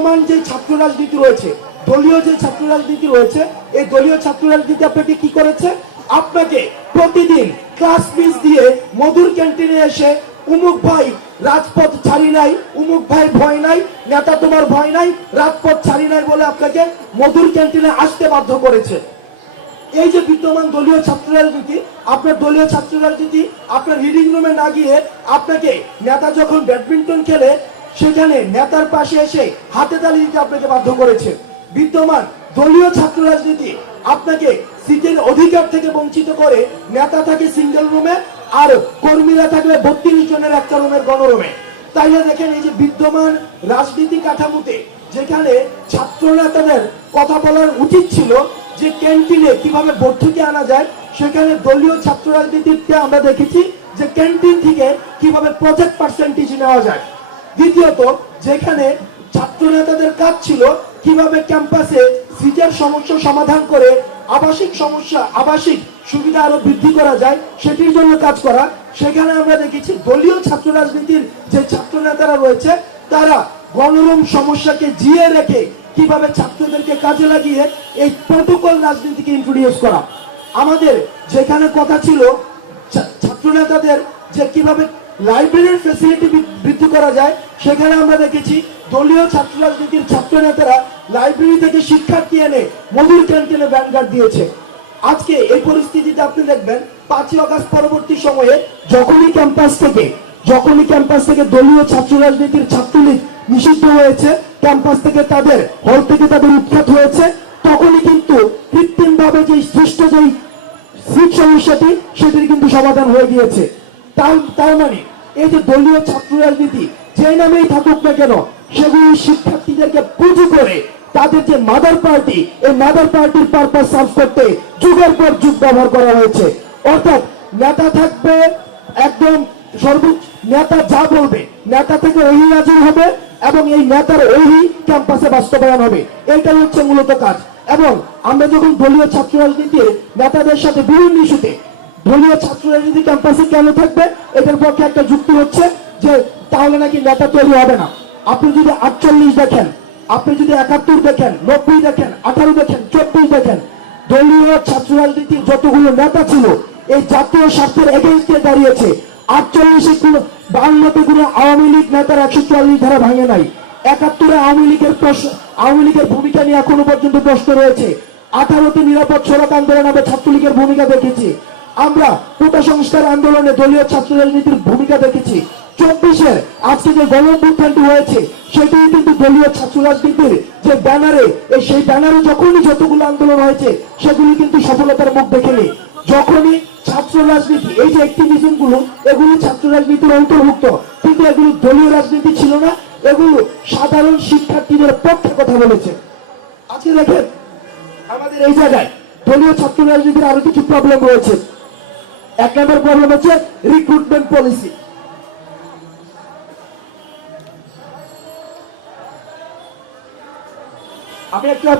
বিদ্যমান যে ছাত্র রাজনীতি রয়েছে, দলীয় যে ছাত্র রাজনীতি রয়েছে, এই দলীয় ছাত্র রাজনীতি আপনাকে কি করেছে? আপনাকে প্রতিদিন ক্লাস মিস দিয়ে মধুর ক্যান্টিনে এসে উমুক ভাই রাজপথ ছাড়ি নাই, উমুক ভাই ভয় নাই, নেতা তোমার ভয় নাই, রাজপথ ছাড়ি নাই বলে আপনাকে মধুর ক্যান্টিনে আসতে বাধ্য করেছে। এই যে বিদ্যমান দলীয় ছাত্র রাজনীতি, আপনার দলীয় ছাত্র রাজনীতি আপনার রিডিং রুমে না গিয়ে আপনাকে নেতা যখন ব্যাডমিন্টন খেলে সেখানে নেতার পাশে এসে হাতে তালি দিতে আপনাকে বাধ্য করেছে। বিদ্যমান দলীয় ছাত্র রাজনীতি আপনাকে সিটের অধিকার থেকে বঞ্চিত করে, নেতা থাকে সিঙ্গেল রুমে আর কর্মীরা থাকবে 32 জনের একটা রুমের গণরুমে। তাইলে দেখেন এই যে বিদ্যমান রাজনীতি কাঠামোতে যেখানে ছাত্র নেতাদের কথা বলার উচিত ছিল যে ক্যান্টিনে কিভাবে ভর্তুকি আনা যায়, সেখানে দলীয় ছাত্র রাজনীতিতে আমরা দেখেছি যে ক্যান্টিন থেকে কিভাবে প্রজেক্ট পার্সেন্টেজ নেওয়া যায়। দ্বিতীয়ত, যেখানে ছাত্র নেতাদের কাজ ছিল কিভাবে ক্যাম্পাসে সিটের সমস্যা সমাধান করে আবাসিক সুবিধা আরো বৃদ্ধি করা যায় সেটির জন্য কাজ করা, সেখানে আমরা দেখেছি দলীয় ছাত্র রাজনীতির যে ছাত্র নেতারা রয়েছে তারা গণরুম সমস্যাকে জিয়ে রেখে কিভাবে ছাত্রদেরকে কাজে লাগিয়ে এই প্রটোকল রাজনীতিকে ইন্ট্রোডিউস করা। আমাদের যেখানে কথা ছিল ছাত্র নেতাদের যে কিভাবে লাইব্রেরির ফ্যাসিলিটি বৃদ্ধি করা যায়, সেখানে আমরা দেখেছি দলীয় ছাত্র রাজনীতির ছাত্র নেতারা লাইব্রেরি থেকে শিক্ষার্থী এনে মধুর ক্যান্টিনে ভ্যানগার্ড দিয়েছে। আজকে এই পরিস্থিতিতে আপনি দেখবেন 5ই আগস্ট পরবর্তী সময়ে যখনই ক্যাম্পাস থেকে দলীয় ছাত্র রাজনীতির ছাত্রলীগ নিষিদ্ধ হয়েছে, ক্যাম্পাস থেকে তাদের হল থেকে তাদের উৎখাত হয়েছে, তখনই কিন্তু কৃত্রিম ভাবে যে সৃষ্ট যে সিট সমস্যাটি সেটির কিন্তু সমাধান হয়ে গিয়েছে। তার মানে এই যে দলীয় ছাত্র রাজনীতি যে নামেই থাকুক না কেন, সেগুলি শিক্ষার্থীদেরকে পুঁজি করে তাদের যে মাদার পার্টি, এই মাদার পার্টির পারপাস সার্ভ করতে যুগের পর যুগ ব্যবহার করা হয়েছে। অর্থাৎ নেতা থাকবে একদম নেতা যা বলবে, নেতা থেকে ওহি নাজির হবে এবং এই নেতার ওহি ক্যাম্পাসে বাস্তবায়ন হবে, এটাই হচ্ছে মূলত কাজ। এবং আমরা যখন দলীয় ছাত্র রাজনীতির নেতাদের সাথে বিভিন্ন ইস্যুতে দলীয় ছাত্র রাজনীতি ক্যাম্পাসে কেন থাকবে, এটার পক্ষে একটা যুক্তি হচ্ছে যে তাহলে নাকি নেতা তৈরি হবে না। আপনি যদি 48 দেখেন, আপনি যদি 71 দেখেন, 90 দেখেন, 18 দেখেন, 24 দেখেন, দলীয় ছাত্র রাজনীতির যতগুলো নেতা ছিল এই জাতীয় স্বার্থের এগেইনস্টে দাঁড়িয়েছে। 48-এ কোনো 52-তে কোনো আওয়ামী লীগ নেতার 144 ধারা ভাঙে নাই। 71-এ আওয়ামী লীগের ভূমিকা নিয়ে এখনো পর্যন্ত প্রশ্ন রয়েছে। 18-তে নিরাপদ সড়ক আন্দোলনে ছাত্রলীগের ভূমিকা দেখেছি। আমরা কোটা সংস্কার আন্দোলনে দলীয় ছাত্র রাজনীতির ভূমিকা দেখেছি। 24-এর আজকে যে গণঅভ্যুত্থানটি হয়েছে সেটি কিন্তু দলীয় ছাত্র রাজনীতির যে ব্যানারে, সেই ব্যানারে যখনই যতগুলো আন্দোলন হয়েছে সেগুলি কিন্তু সফলতার মুখ দেখেনি। যখনই ছাত্র রাজনীতি, এই যে অ্যাক্টিভিজম গুলো, এগুলো ছাত্র রাজনীতির অন্তর্ভুক্ত, কিন্তু এগুলো দলীয় রাজনীতি ছিল না, এগুলো সাধারণ শিক্ষার্থীদের পক্ষে কথা বলেছে। আজকে দেখেন আমাদের এই জায়গায় দলীয় ছাত্র রাজনীতির আরো কিছু প্রবলেম রয়েছে। 1 নম্বর প্রবলেম হচ্ছে রিক্রুটমেন্ট পলিসি। আমি একটা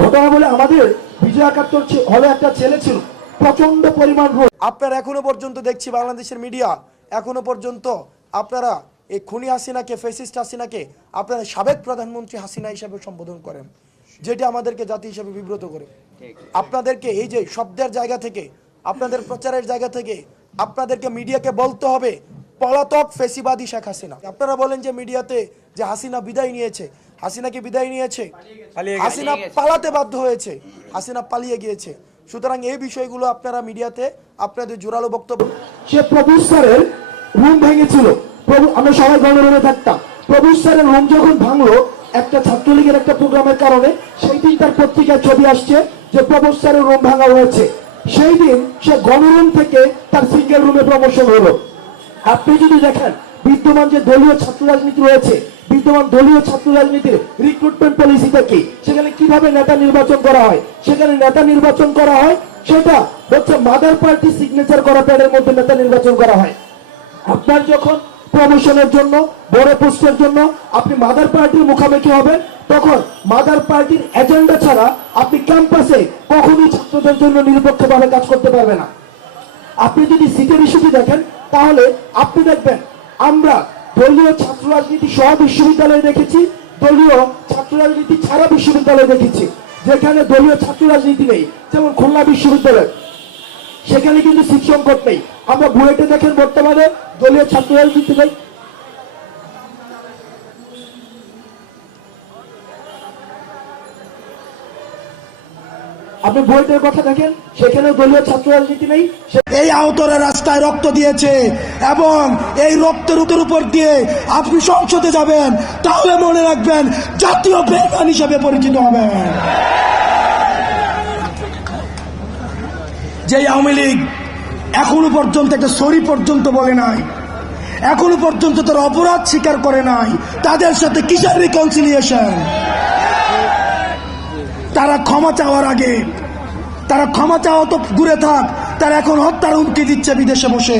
ঘটনা বলে, আমাদের বিজয় 71 হলে একটা ছেলে ছিল, প্রচন্ড পরিমাণ রোদ। আপনারা এখনো পর্যন্ত দেখছি বাংলাদেশের মিডিয়া এখনো পর্যন্ত আপনারা এই খুনি হাসিনাকে, ফ্যাসিস্ট হাসিনাকে আপনারা সাবেক প্রধানমন্ত্রী হাসিনা হিসাবে সম্বোধন করেন, যেটা আমাদেরকে জাতি হিসাবে বিব্রত করে। আপনাদেরকে এই যে শব্দের জায়গা থেকে, আপনাদের প্রচারের জায়গা থেকে আপনাদেরকে মিডিয়াকে বলতে হবে পলাতক ফেসিবাদী শেখ হাসিনা। আপনারা বলেন যে মিডিয়াতে যে হাসিনা বিদায় নিয়েছে, হাসিনা কি বিদায় নিয়েছে? হাসিনা পালাতে বাধ্য হয়েছে, হাসিনা পালিয়ে গিয়েছে। সুতরাং এই বিষয়গুলো আপনারা মিডিয়াতে আপনাদের জোরালো বক্তব্য। সে প্রভু স্যারের রুম ভেঙেছিল, আমরা সবাই গণরুমে থাকতাম। প্রভু স্যারের রুম যখন ভাঙলো একটা ছাত্রলীগের একটা প্রোগ্রামের কারণে, সেই দিন তার পত্রিকায় ছবি আসছে যে প্রভু স্যারের রুম ভাঙা হয়েছে। সেই দিন সে গণরুম থেকে তার সিঙ্গেল রুমে প্রমোশন হলো। আপনি যদি দেখেন বিদ্যমান যে দলীয় ছাত্র রাজনীতি রয়েছে, বিদ্যমান দলীয় ছাত্র রাজনীতির রিক্রুটমেন্ট পলিসিটা কি, সেখানে কিভাবে নেতা নির্বাচন করা হয়, সেখানে নেতা নির্বাচন করা হয় সেটা হচ্ছে মাদার পার্টি সিগনেচার করা প্যাডের মধ্যে নেতা নির্বাচন করা হয়। আপনার যখন প্রমোশনের জন্য, বড় পোস্টের জন্য আপনি মাদার পার্টির মুখামুখি হবেন, তখন মাদার পার্টির এজেন্ডা ছাড়া আপনি ক্যাম্পাসে কখনোই ছাত্রদের জন্য নিরপেক্ষভাবে কাজ করতে পারবেন না। আপনি যদি সিটের ইস্যুটি দেখেন তাহলে আপনি দেখবেন আমরা দলীয় ছাত্র রাজনীতি সহ বিশ্ববিদ্যালয়ে দেখেছি, দলীয় রাজনীতি ছাড়া বিশ্ববিদ্যালয় দেখেছি, যেখানে দলীয় ছাত্র রাজনীতি নেই, যেমন খুলনা বিশ্ববিদ্যালয়, সেখানে কিন্তু সিট সংকট নেই। আমরা বুয়েটে দেখেন বর্তমানে দলীয় ছাত্র রাজনীতি নেই। আপনি বুয়েটের কথা দেখেন, সেখানে দলীয় ছাত্র রাজনীতি নেই। এই আহতরা রাস্তায় রক্ত দিয়েছে এবং এই রক্তের উপর দিয়ে আপনি সংসদে যাবেন, তাহলে মনে রাখবেন জাতীয় বেইমান হিসেবে পরিচিত হবেন। যে আওয়ামী লীগ এখনো পর্যন্ত একটা সরি পর্যন্ত বলে নাই, এখনো পর্যন্ত তার অপরাধ স্বীকার করে নাই, তাদের সাথে কিসের রিকনসিলিয়েশন? তারা ক্ষমা চাওয়ার আগে, তারা ক্ষমা চাওয়া তো দূরে থাক, তারা এখন হত্যার হুমকি দিচ্ছে বিদেশে বসে।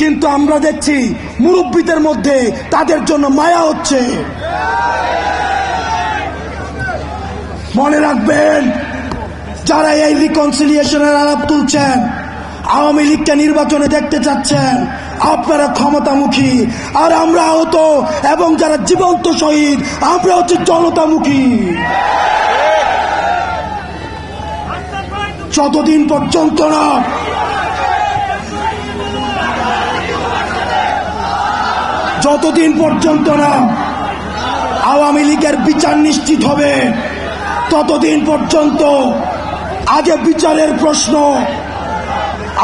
কিন্তু আমরা দেখছি মুরব্বীদের মধ্যে তাদের জন্য মায়া হচ্ছে। মনে রাখবেন, যারা এই রিকনসিলিয়েশনের আলাপ তুলছেন, আওয়ামী লীগকে নির্বাচনে দেখতে চাচ্ছেন, আপনারা ক্ষমতামুখী, আর আমরা আহত এবং যারা জীবন্ত শহীদ, আমরা হচ্ছে জনতামুখী। যতদিন পর্যন্ত না আওয়ামী লীগের বিচার নিশ্চিত হবে, ততদিন পর্যন্ত আগে বিচারের প্রশ্ন।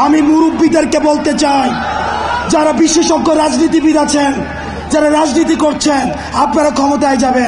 আমি মুরব্বীদেরকে বলতে চাই, যারা বিশেষজ্ঞ রাজনীতিবিদ আছেন, যারা রাজনীতি করছেন, আপনারা ক্ষমতায় যাবেন।